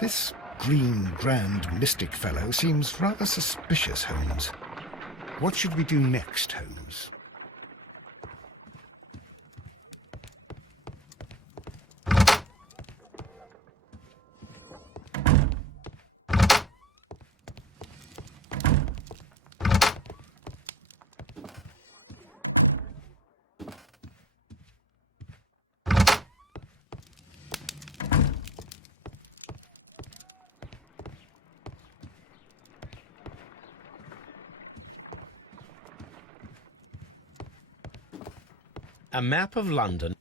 This green, grand, mystic fellow seems rather suspicious, Holmes. What should we do next, Holmes? A map of London.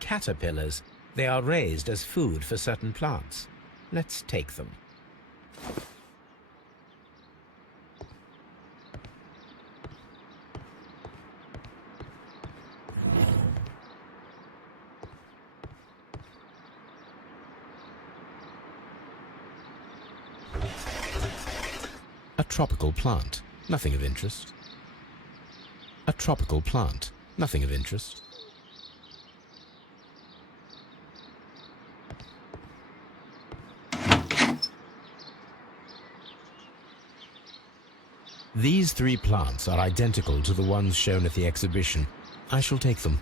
Caterpillars. They are raised as food for certain plants. Let's take them. A tropical plant. Nothing of interest. A tropical plant. Nothing of interest. These three plants are identical to the ones shown at the exhibition. I shall take them.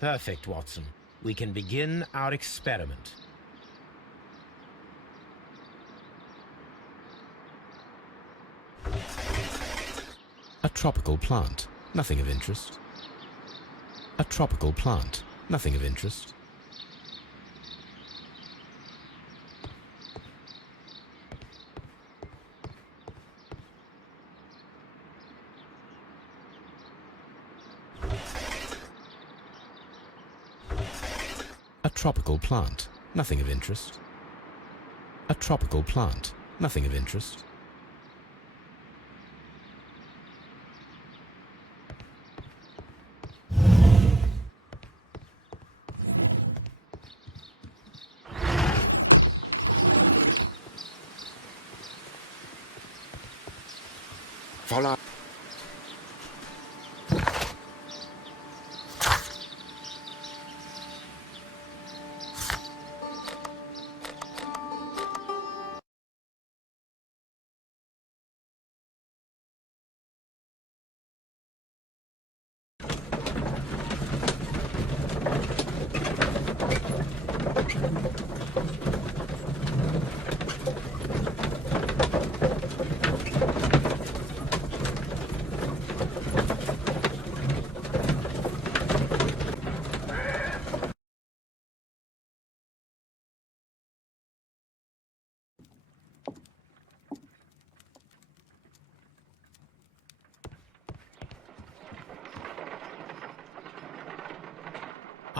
Perfect, Watson. We can begin our experiment. A tropical plant. Nothing of interest. A tropical plant. Nothing of interest. A tropical plant. Nothing of interest. A tropical plant. Nothing of interest. Voila.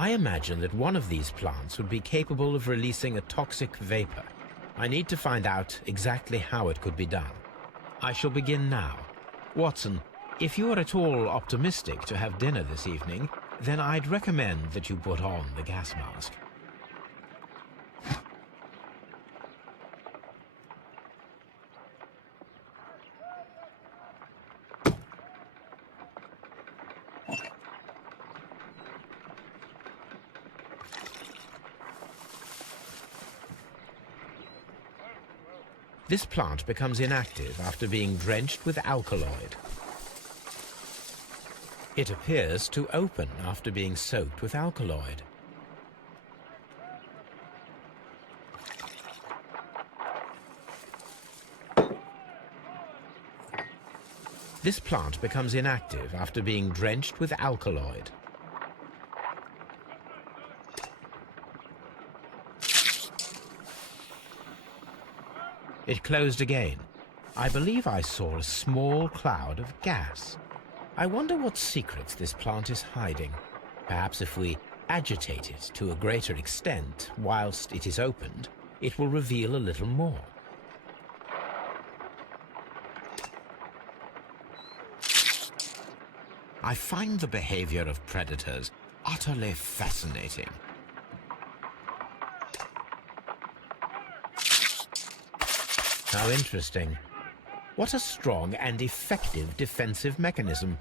I imagine that one of these plants would be capable of releasing a toxic vapor. I need to find out exactly how it could be done. I shall begin now. Watson, if you are at all optimistic to have dinner this evening, then I'd recommend that you put on the gas mask. This plant becomes inactive after being drenched with alkaloid. It appears to open after being soaked with alkaloid. This plant becomes inactive after being drenched with alkaloid. It closed again. I believe I saw a small cloud of gas. I wonder what secrets this plant is hiding. Perhaps if we agitate it to a greater extent whilst it is opened, it will reveal a little more. I find the behavior of predators utterly fascinating. How interesting. What a strong and effective defensive mechanism.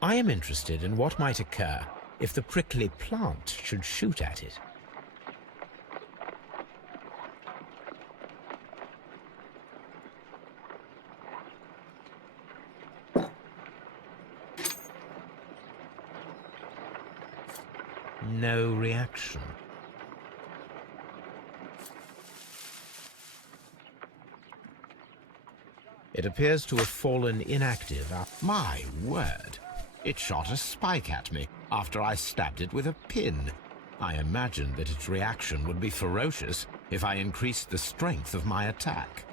I am interested in what might occur if the prickly plant should shoot at it. No reaction. It appears to have fallen inactive. My word! It shot a spike at me after I stabbed it with a pin. I imagined that its reaction would be ferocious if I increased the strength of my attack.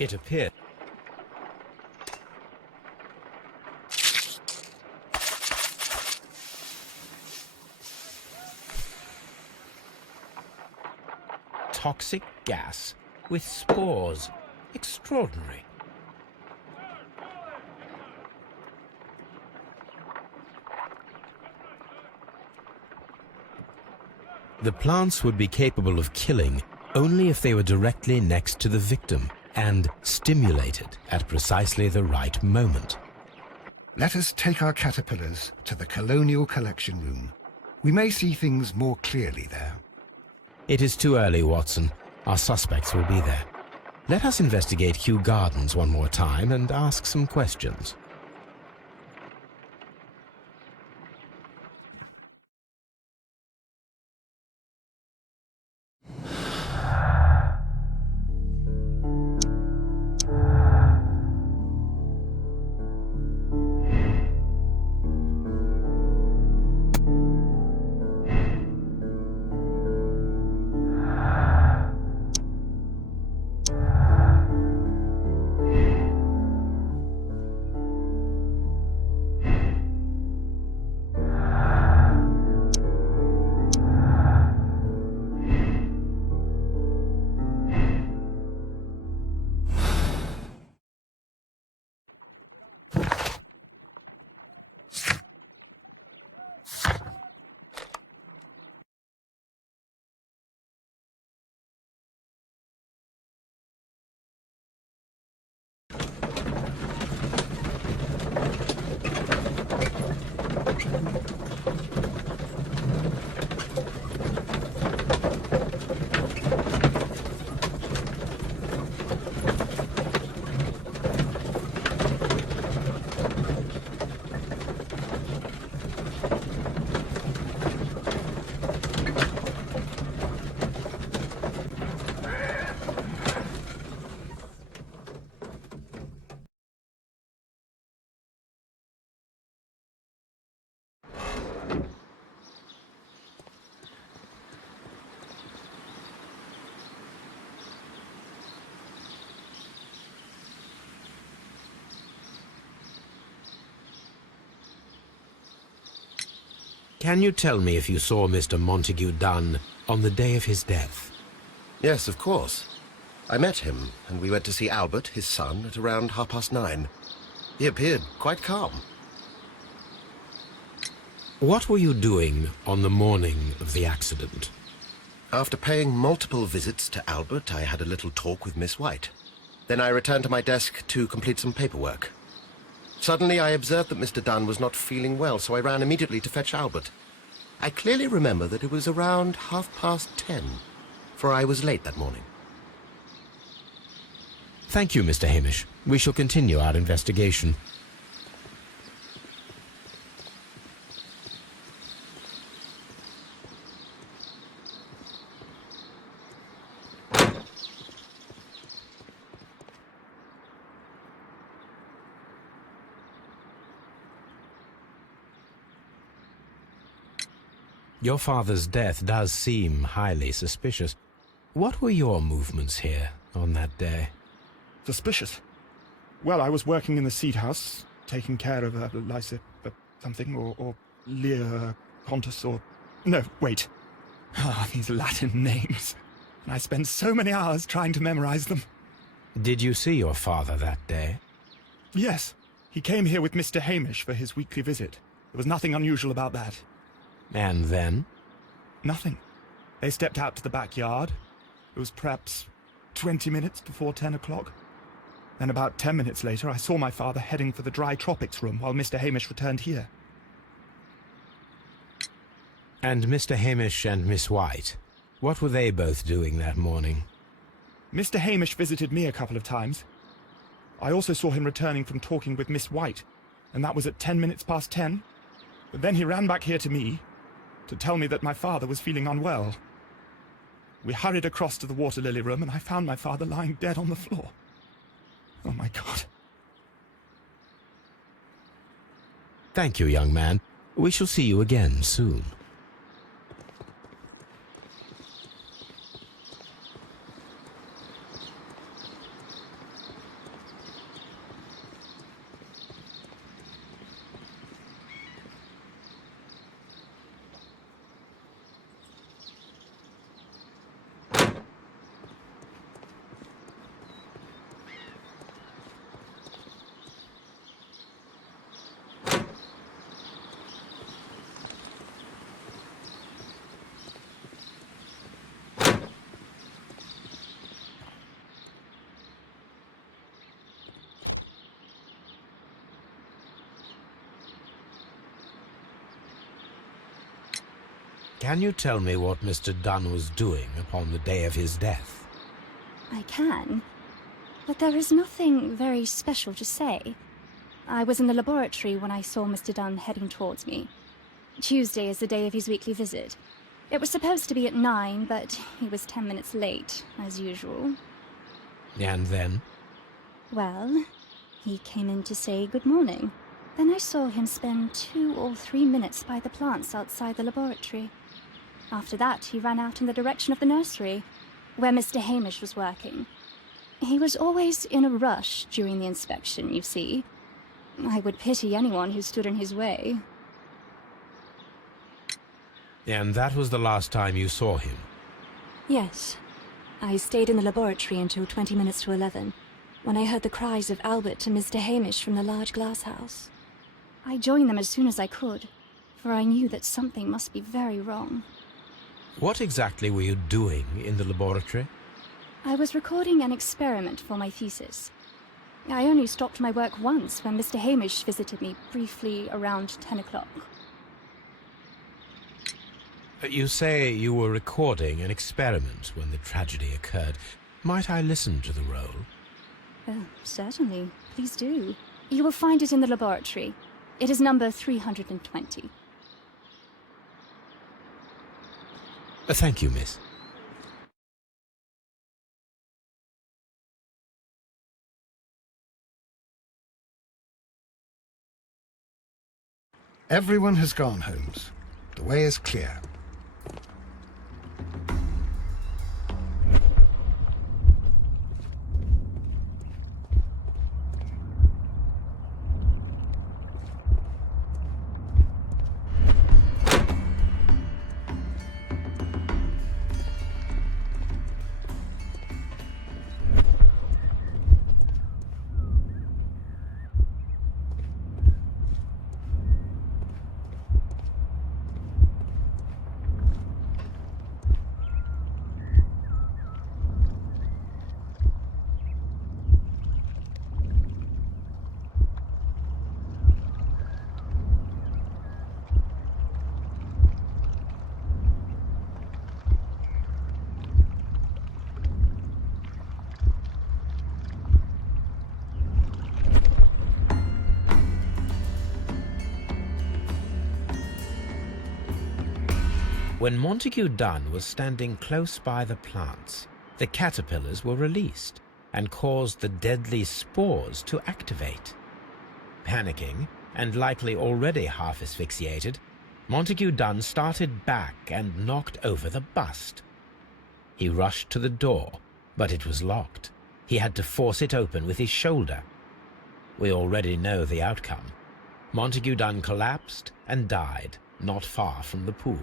It appeared. Toxic gas with spores. Extraordinary. The plants would be capable of killing only if they were directly next to the victim and stimulated at precisely the right moment. Let us take our caterpillars to the Colonial Collection Room. We may see things more clearly there. It is too early, Watson. Our suspects will be there. Let us investigate Kью-Гарденс one more time and ask some questions. Can you tell me if you saw Mr. Montague Dunn on the day of his death? Yes, of course. I met him, and we went to see Albert, his son, at around 9:30. He appeared quite calm. What were you doing on the morning of the accident? After paying multiple visits to Albert, I had a little talk with Miss White. Then I returned to my desk to complete some paperwork. Suddenly I observed that Mr. Dunn was not feeling well, so I ran immediately to fetch Albert. I clearly remember that it was around 10:30, for I was late that morning. Thank you, Mr. Hamish. We shall continue our investigation. Your father's death does seem highly suspicious. What were your movements here on that day? Suspicious? Well, I was working in the seed house, taking care of something, or Lear Contus, or... No, wait. These Latin names. And I spent so many hours trying to memorize them. Did you see your father that day? Yes. He came here with Mr. Hamish for his weekly visit. There was nothing unusual about that. And then? Nothing. They stepped out to the backyard. It was perhaps 20 minutes before 10 o'clock. Then about 10 minutes later, I saw my father heading for the dry tropics room while Mr. Hamish returned here. And Mr. Hamish and Miss White, what were they both doing that morning? Mr. Hamish visited me a couple of times. I also saw him returning from talking with Miss White, and that was at 10 minutes past 10. But then he ran back here to me to tell me that my father was feeling unwell. We hurried across to the water lily room, and I found my father lying dead on the floor. Oh, my God. Thank you, young man. We shall see you again soon. Can you tell me what Mr. Dunn was doing upon the day of his death? I can, but there is nothing very special to say. I was in the laboratory when I saw Mr. Dunn heading towards me. Tuesday is the day of his weekly visit. It was supposed to be at 9, but he was 10 minutes late, as usual. And then? Well, he came in to say good morning. Then I saw him spend 2 or 3 minutes by the plants outside the laboratory. After that, he ran out in the direction of the nursery, where Mr. Hamish was working. He was always in a rush during the inspection, you see. I would pity anyone who stood in his way. And that was the last time you saw him? Yes. I stayed in the laboratory until 20 minutes to 11, when I heard the cries of Albert and Mr. Hamish from the large glass house. I joined them as soon as I could, for I knew that something must be very wrong. What exactly were you doing in the laboratory? I was recording an experiment for my thesis. I only stopped my work once when Mr. Hamish visited me briefly around 10 o'clock. You say you were recording an experiment when the tragedy occurred. Might I listen to the roll? Oh, certainly. Please do. You will find it in the laboratory. It is number 320. Thank you, miss. Everyone has gone, Holmes. The way is clear. When Montague Dunn was standing close by the plants, the caterpillars were released and caused the deadly spores to activate. Panicking, and likely already half asphyxiated, Montague Dunn started back and knocked over the bust. He rushed to the door, but it was locked. He had to force it open with his shoulder. We already know the outcome. Montague Dunn collapsed and died not far from the pool.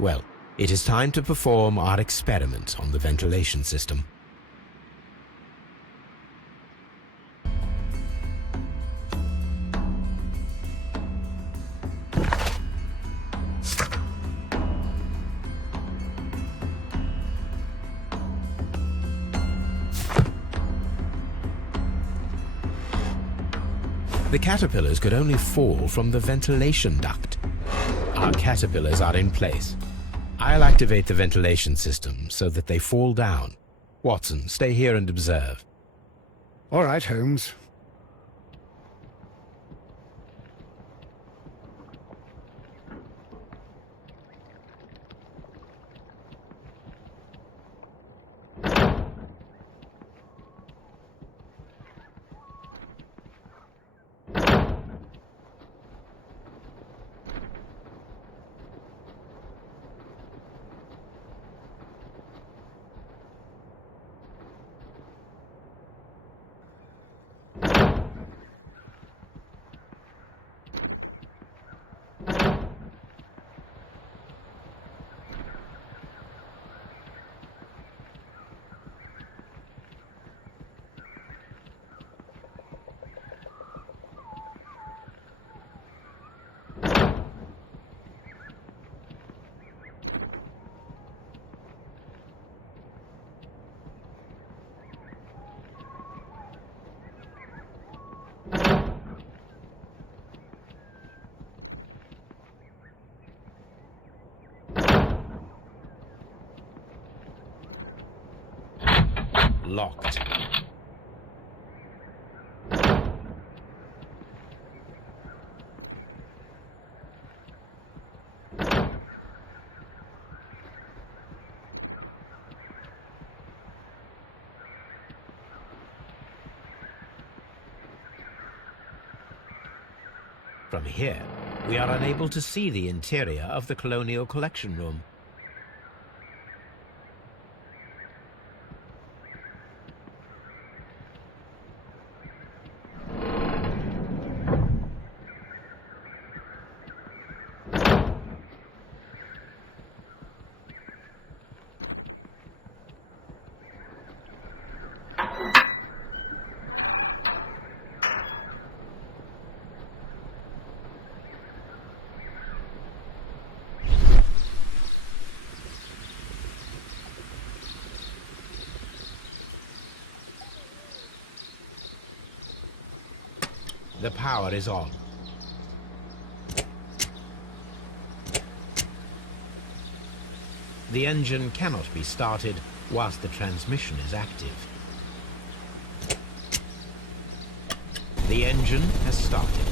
Well, it is time to perform our experiment on the ventilation system. The caterpillars could only fall from the ventilation duct. Our caterpillars are in place. I'll activate the ventilation system so that they fall down. Watson, stay here and observe. All right, Holmes. Locked. From here, we are unable to see the interior of the Colonial Collection Room. The power is on. The engine cannot be started whilst the transmission is active. The engine has started.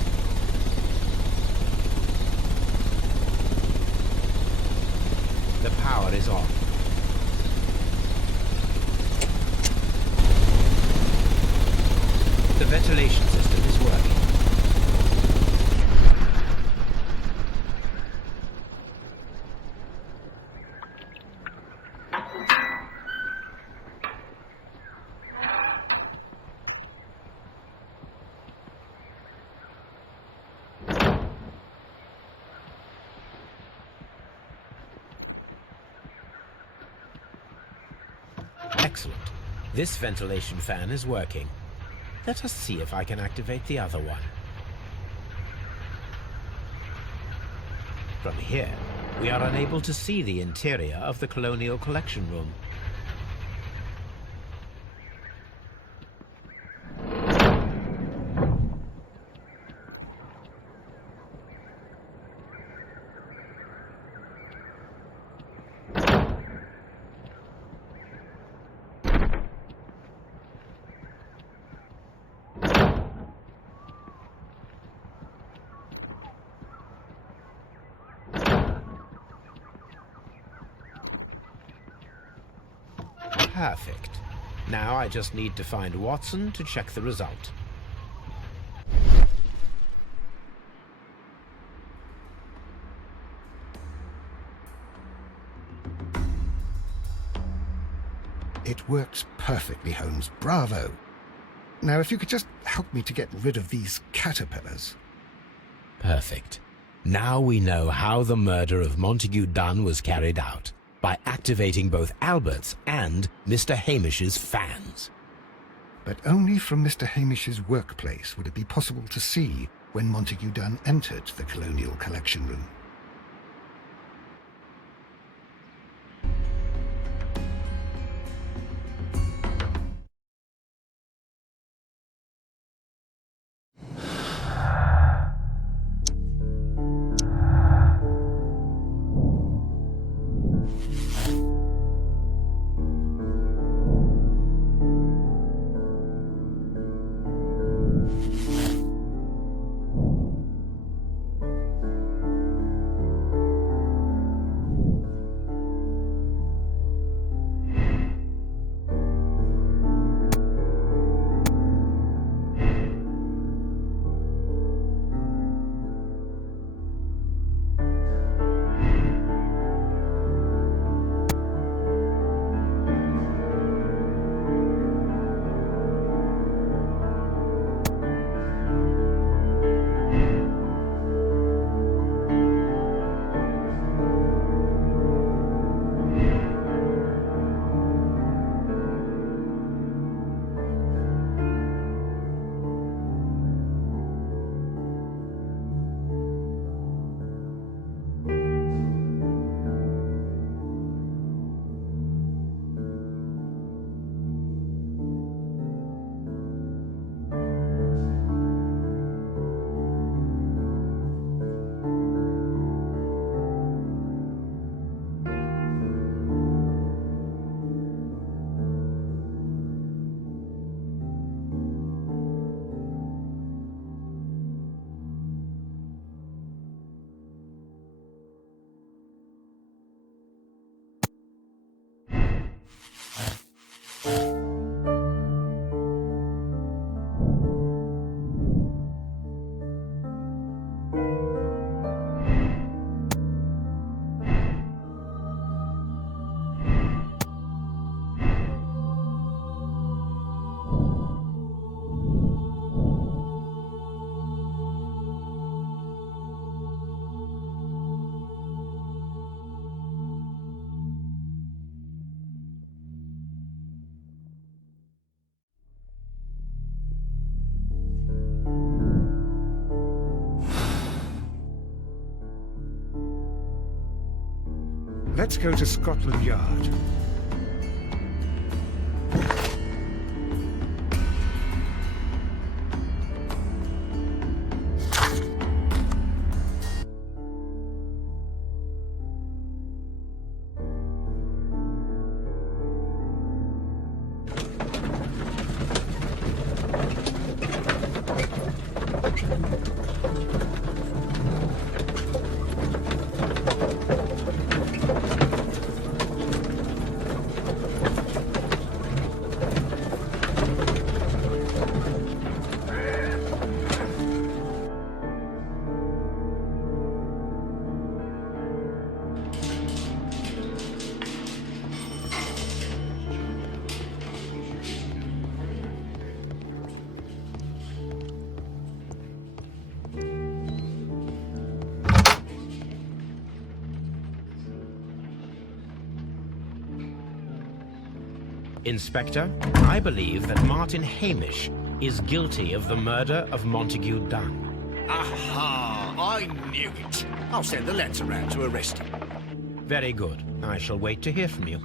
The power is on. The ventilation system is working. Excellent. This ventilation fan is working. Let us see if I can activate the other one. From here, we are unable to see the interior of the Colonial Collection Room. Perfect. Now I just need to find Watson to check the result. It works perfectly, Holmes. Bravo. Now, if you could just help me to get rid of these caterpillars. Perfect. Now we know how the murder of Montague Dunn was carried out, by activating both Albert's and Mr. Hamish's fans. But only from Mr. Hamish's workplace would it be possible to see when Montague Dunn entered the Colonial Collection Room. Let's go to Scotland Yard. Inspector, I believe that Martin Hamish is guilty of the murder of Montague Dunn. Aha! I knew it. I'll send the lads around to arrest him. Very good. I shall wait to hear from you.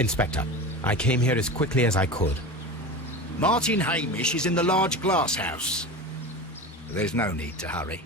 Inspector, I came here as quickly as I could. Martin Hamish is in the large glass house. There's no need to hurry.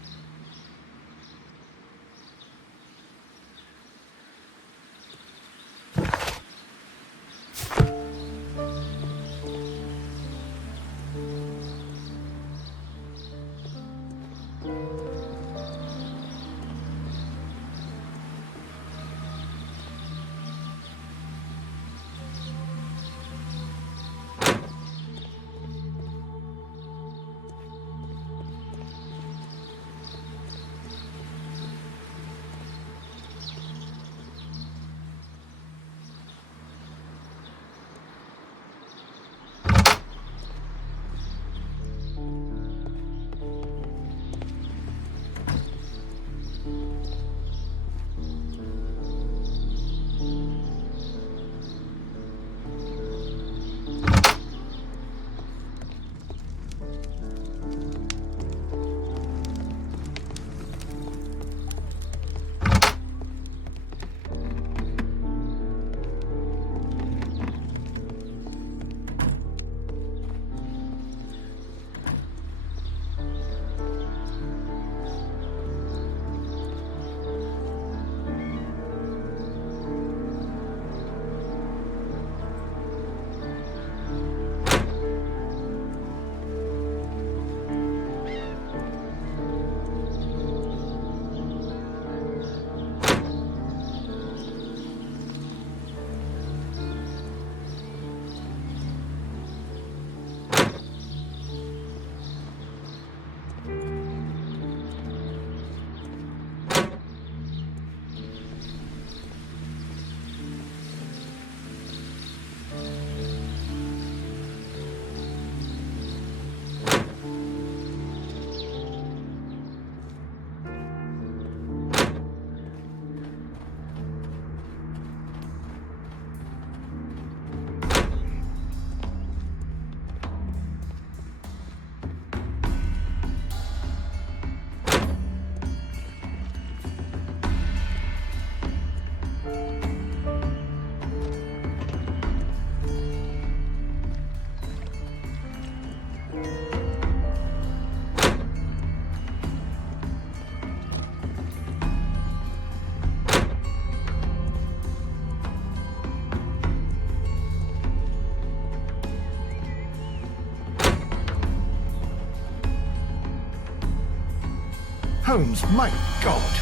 Holmes, my God!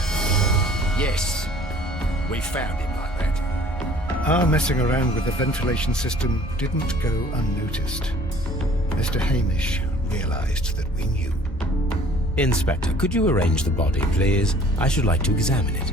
Yes, we found him like that. Our messing around with the ventilation system didn't go unnoticed. Mr. Hamish realized that we knew. Inspector, could you arrange the body, please? I should like to examine it.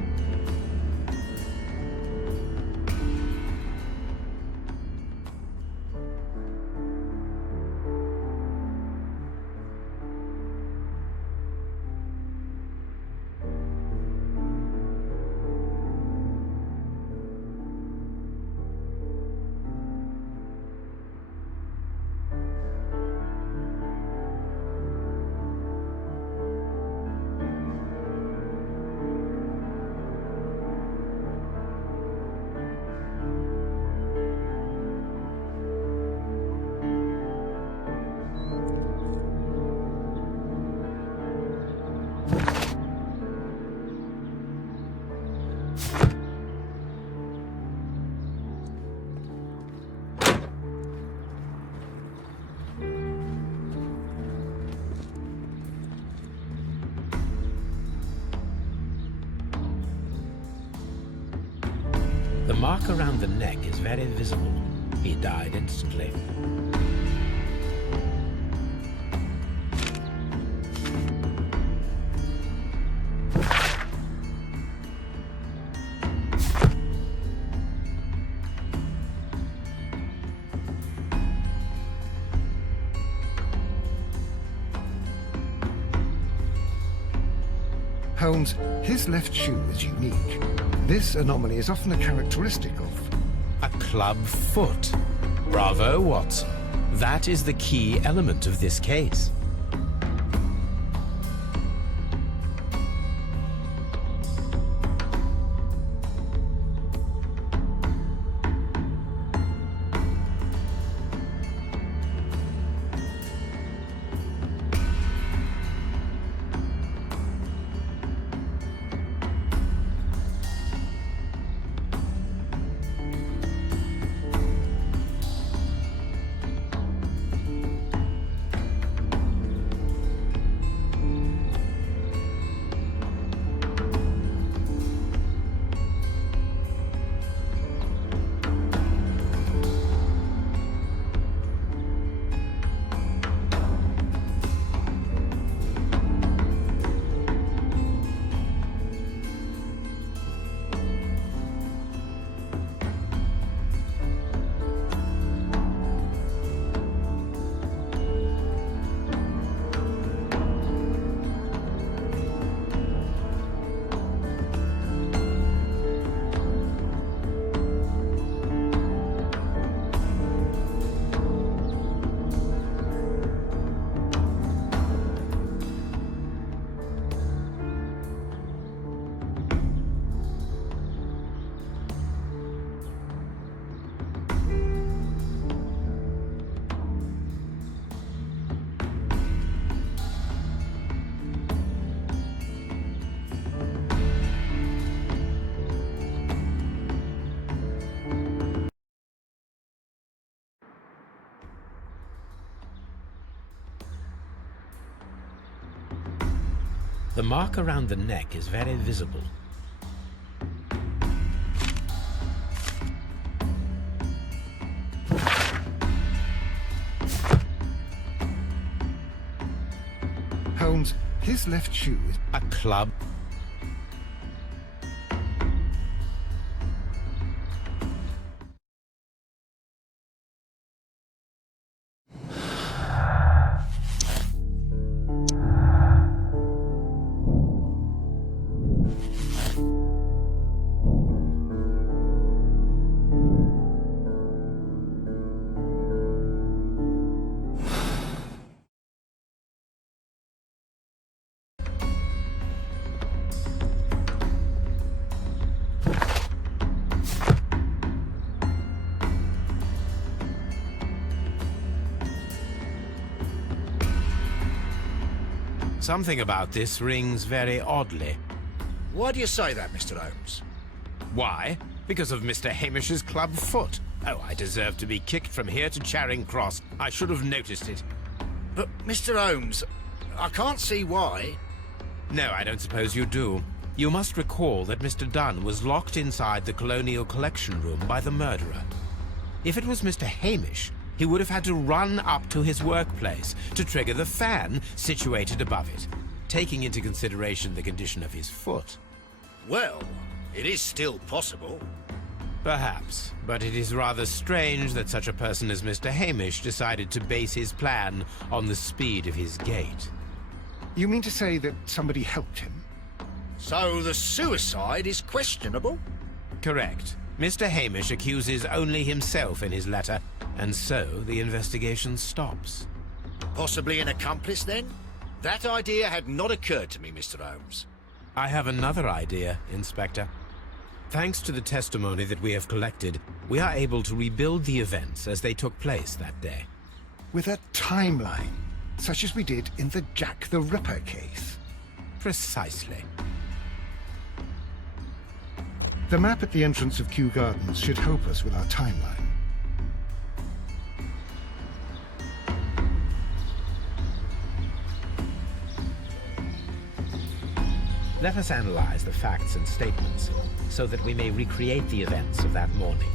The mark around the neck is very visible. He died instantly. Holmes, his left shoe is unique. This anomaly is often a characteristic of... A club foot. Bravo, Watson. That is the key element of this case. The mark around the neck is very visible. Holmes, his left shoe is... A club? Something about this rings very oddly. Why do you say that, Mr. Holmes? Why? Because of Mr. Hamish's club foot. Oh, I deserve to be kicked from here to Charing Cross. I should have noticed it. But, Mr. Holmes, I can't see why. No, I don't suppose you do. You must recall that Mr. Dunn was locked inside the Colonial Collection Room by the murderer. If it was Mr. Hamish, he would have had to run up to his workplace to trigger the fan situated above it, taking into consideration the condition of his foot. Well, it is still possible. Perhaps, but it is rather strange that such a person as Mr. Hamish decided to base his plan on the speed of his gait. You mean to say that somebody helped him? So the suicide is questionable? Correct. Mr. Hamish accuses only himself in his letter, and so the investigation stops. Possibly an accomplice, then? That idea had not occurred to me, Mr. Holmes. I have another idea, Inspector. Thanks to the testimony that we have collected, we are able to rebuild the events as they took place that day. With a timeline, such as we did in the Jack the Ripper case. Precisely. The map at the entrance of Kyu-Gardens should help us with our timeline. Let us analyze the facts and statements so that we may recreate the events of that morning.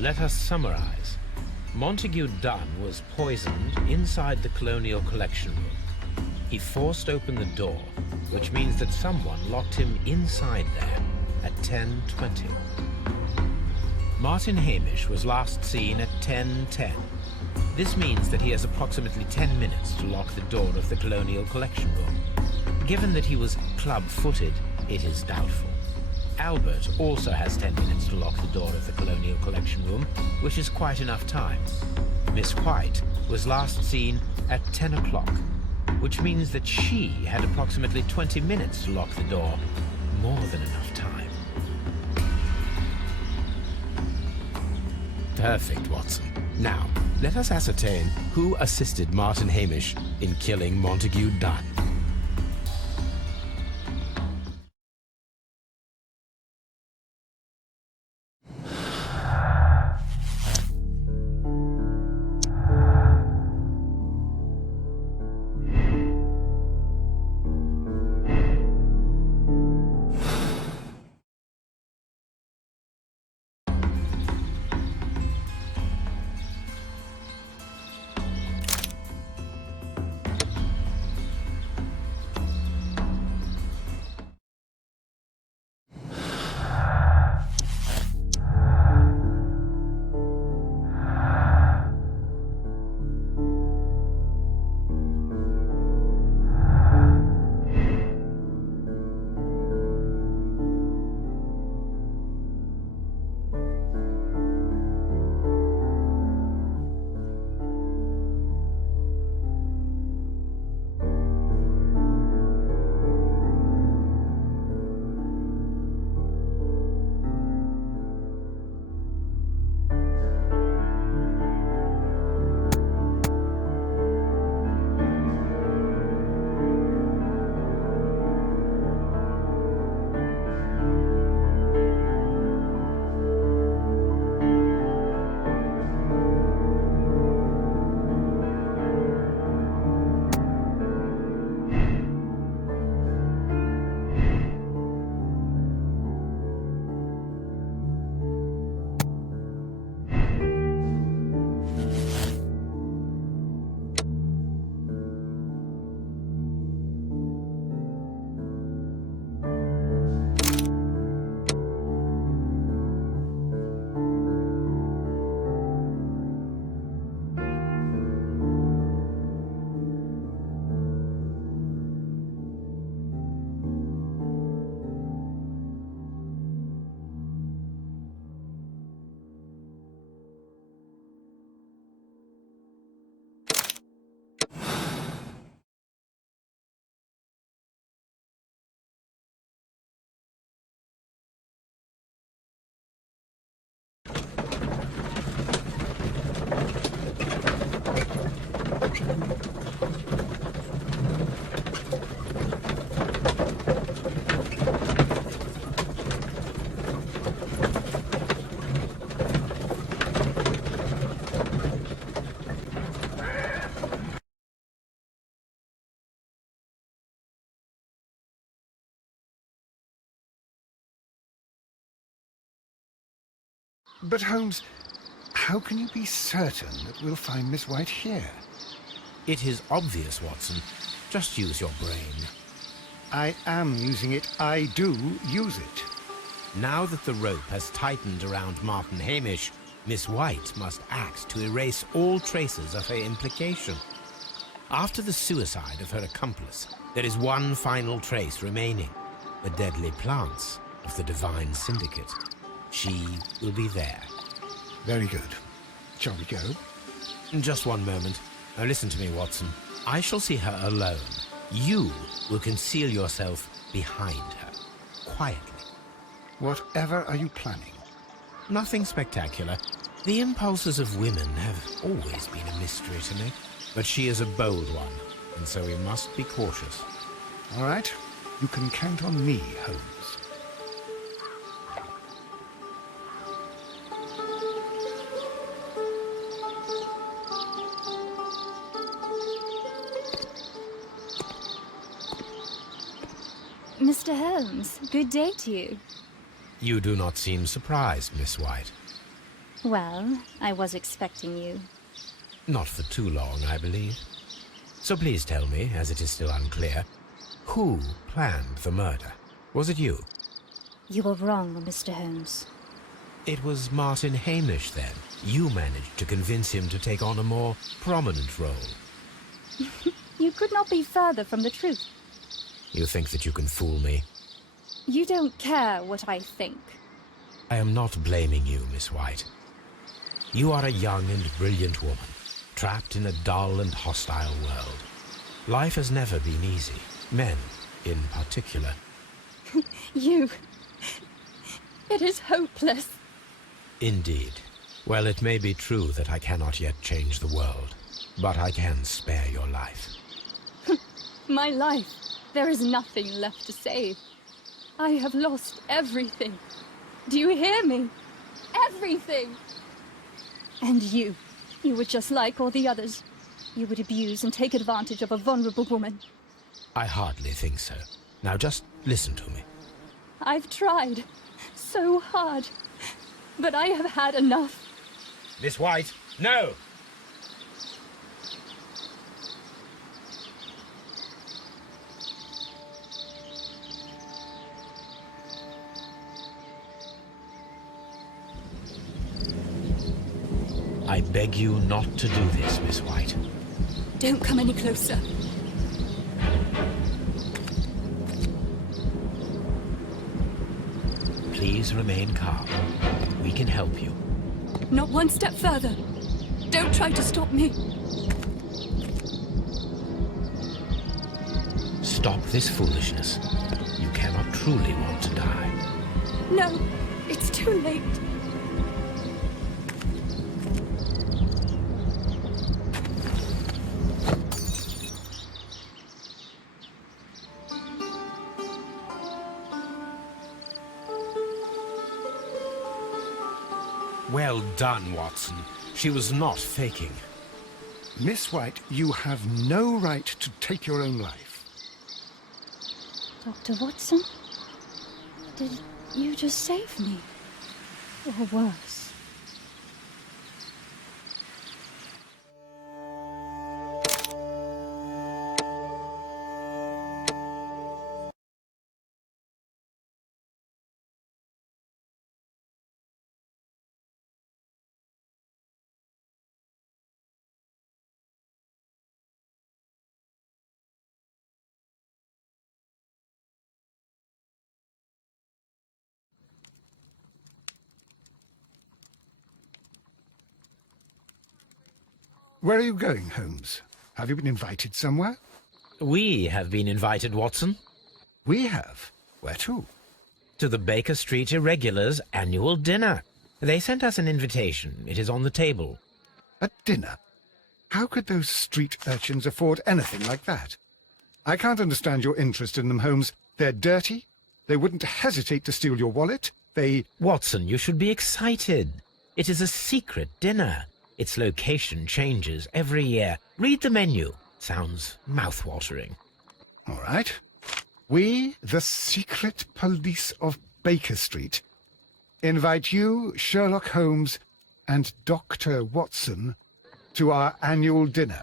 Let us summarize. Montague Dunn was poisoned inside the Colonial Collection Room. He forced open the door, which means that someone locked him inside there at 10:20. Martin Hamish was last seen at 10:10. This means that he has approximately 10 minutes to lock the door of the Colonial Collection Room. Given that he was club-footed, it is doubtful. Albert also has 10 minutes to lock the door of the Colonial Collection Room, which is quite enough time. Miss White was last seen at 10 o'clock, which means that she had approximately 20 minutes to lock the door. More than enough time. Perfect, Watson. Now, let us ascertain who assisted Martin Hamish in killing Montague Dunn. But Holmes, how can you be certain that we'll find Miss White here? It is obvious, Watson. Just use your brain. I am using it. I do use it. Now that the rope has tightened around Martin Hamish, Miss White must act to erase all traces of her implication. After the suicide of her accomplice, there is one final trace remaining: the deadly plants of the Divine Syndicate. She will be there. Very good. Shall we go? Just one moment. Now listen to me, Watson. I shall see her alone. You will conceal yourself behind her, quietly. Whatever are you planning? Nothing spectacular. The impulses of women have always been a mystery to me. But she is a bold one, and so we must be cautious. All right. You can count on me, Holmes. Mr. Holmes, good day to you. You do not seem surprised, Miss White. Well, I was expecting you. Not for too long, I believe. So please tell me, as it is still unclear, who planned the murder? Was it you? You were wrong, Mr. Holmes. It was Martin Hamish, then. You managed to convince him to take on a more prominent role. You could not be further from the truth. You think that you can fool me? You don't care what I think. I am not blaming you, Miss White. You are a young and brilliant woman, trapped in a dull and hostile world. Life has never been easy, men in particular. You... It is hopeless. Indeed. Well, it may be true that I cannot yet change the world, but I can spare your life. My life. There is nothing left to save. I have lost everything. Do you hear me? Everything! And you were just like all the others. You would abuse and take advantage of a vulnerable woman. I hardly think so. Now just listen to me. I've tried so hard, but I have had enough. Miss White, no! I beg you not to do this, Miss White. Don't come any closer. Please remain calm. We can help you. Not one step further. Don't try to stop me. Stop this foolishness. You cannot truly want to die. No, it's too late. Well done, Watson. She was not faking. Miss White, you have no right to take your own life. Dr. Watson? Did you just save me? Or worse? Where are you going, Holmes? Have you been invited somewhere? We have been invited, Watson, We have. Where to? to the Baker Street Irregulars' annual dinner. They sent us an invitation. It is on the table. A dinner? How could those street urchins afford anything like that? I can't understand your interest in them, Holmes. They're dirty. They wouldn't hesitate to steal your wallet. Watson, you should be excited. It is a secret dinner. Its location changes every year. Read the menu. Sounds mouth-watering. All right. We, the secret police of Baker Street, invite you, Sherlock Holmes, and Dr. Watson to our annual dinner.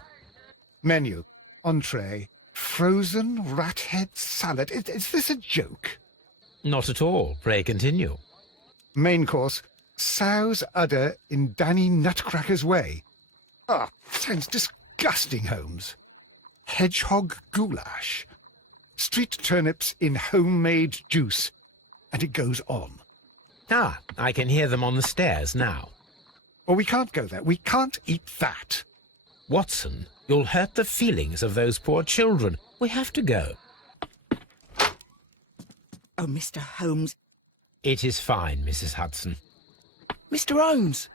Menu, entree, frozen rat head salad. Is this a joke? Not at all. Pray continue. Main course, sow's udder in Danny Nutcracker's way. Ah, sounds disgusting, Holmes. Hedgehog goulash. Street turnips in homemade juice. And it goes on. Ah, I can hear them on the stairs now. Well, we can't go there. We can't eat that. Watson, you'll hurt the feelings of those poor children. We have to go. Oh, Mr. Holmes. It is fine, Mrs. Hudson. Mr. Holmes!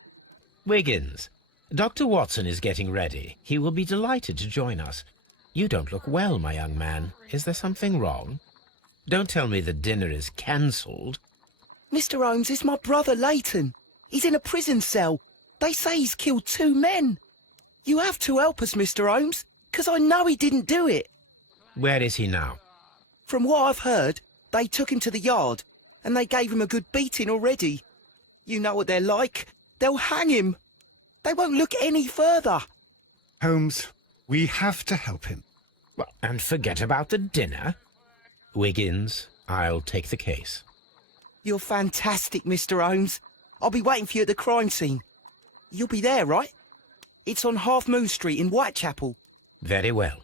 Wiggins, Dr. Watson is getting ready. He will be delighted to join us. You don't look well, my young man. Is there something wrong? Don't tell me the dinner is cancelled. Mr. Holmes, it's my brother Leighton. He's in a prison cell. They say he's killed 2 men. You have to help us, Mr. Holmes, 'cause I know he didn't do it. Where is he now? From what I've heard, they took him to the yard, and they gave him a good beating already. You know what they're like. They'll hang him. They won't look any further. Holmes, we have to help him. Well, and forget about the dinner. Wiggins, I'll take the case. You're fantastic, Mr. Holmes. I'll be waiting for you at the crime scene. You'll be there, right? It's on Half Moon Street in Whitechapel. Very well.